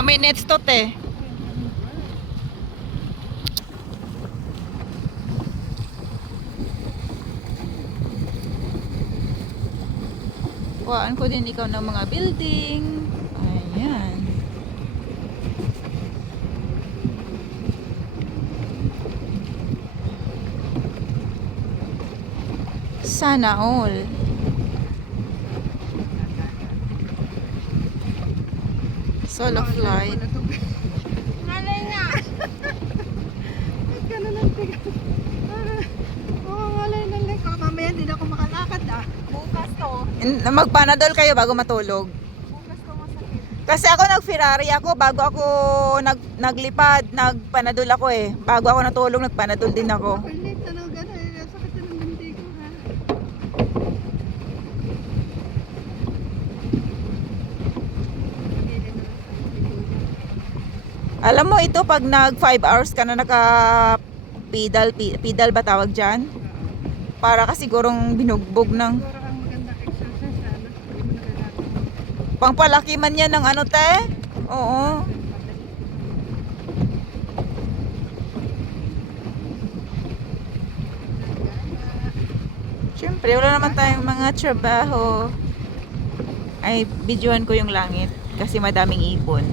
2 minutes to, te. Kuhaan ko din ikaw ng mga building. Ayan. Sana all. Solo flight. Ngalay nga. Gano'n lang tiga. Oo, ngalay na lang. Mamaya hindi na ako makalakad ah. Bukas to. Magpanadol kayo bago matulog. Bukas to masakit. Kasi ako nag-Ferrari ako bago ako naglipad, nagpanadol ako eh. Bago ako natulog, nagpanadol din ako. Ulit, ano gano'n. Sakit na ng binti ko ha. Alam mo ito pag nag 5 hours ka na naka pedal ba tawag dyan? Para ka sigurong binugbog ng Siguro ang magandang exercise sana. Hindi mo nagagawa. pangpalaki man yan ng ano te? Oo. Siyempre wala naman tayong mga trabaho. Ay, videohan ko yung langit kasi madaming ipon.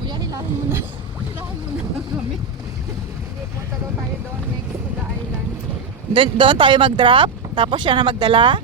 Kuya, hilahin mo na. Hilahin mo na kami. Hindi, punta daw tayo doon next to the island. Doon tayo mag-drop, tapos siya na magdala.